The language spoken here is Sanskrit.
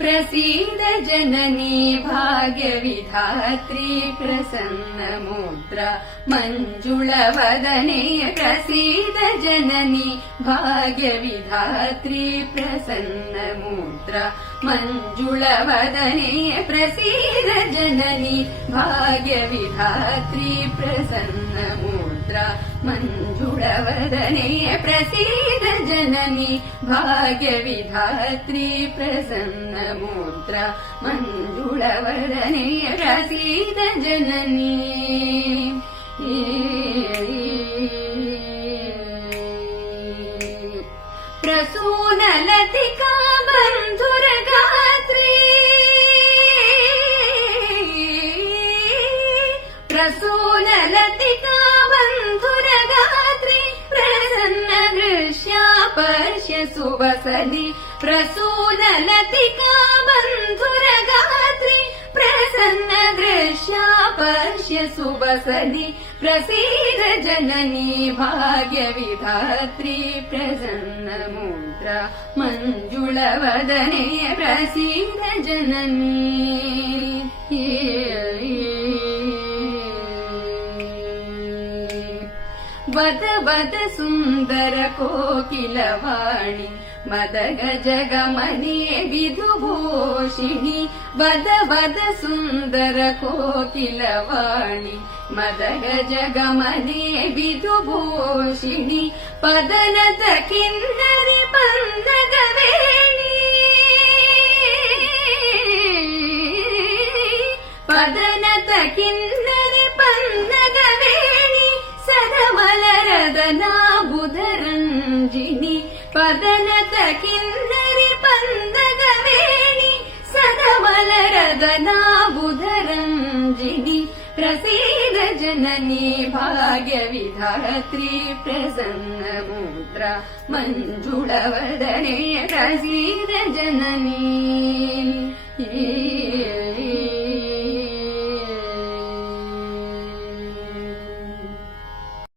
प्रसीद जननी भाग्यविधात्री प्रसन्नमुद्रा मञ्जुळवदने प्रसीद जननी भाग्यविधात्री प्रसन्नमुद्रा मञ्जुळवदने प्रसीद जननी भाग्यविधात्री प्रसन्नमुद्रा मञ्जुळवदने प्रसीद जननी भाग्यविधात्री प्रसन्नमुद्रा मञ्जुळवदने प्रसीद जननी प्रसूनलतिका बन्धुरगात्री प्रसूनलतिका बन्धुरगात्री प्रसन्न दृश्या पश्य सुवसति प्रसूनलतिका बन्धुरगात्री प्रसन्न दृश्या पश्य सुवसति प्रसीद जननी भाग्यविधात्री प्रसन्नमुद्रा मञ्जुळवदने प्रसीद जननी वद वद सुन्दर कोकिलवाणी मदगजगमने विधुभूषिणि वद वद सुन्दर कोकिलवाणी मदगजगमने विधुभूषिणि पदनत किन्नरि पन्नगवेणी पदनत किन्नरि पन्नगवेणी सदमलरदनाबुधरञ्जिनि पदनत किन्नरि पन्दगवेणी सदमलरदनाबुधरञ्जिनि प्रसीद जननी भाग्यविधात्री प्रसन्नमुद्रा मञ्जुळवदने प्रसीद जननी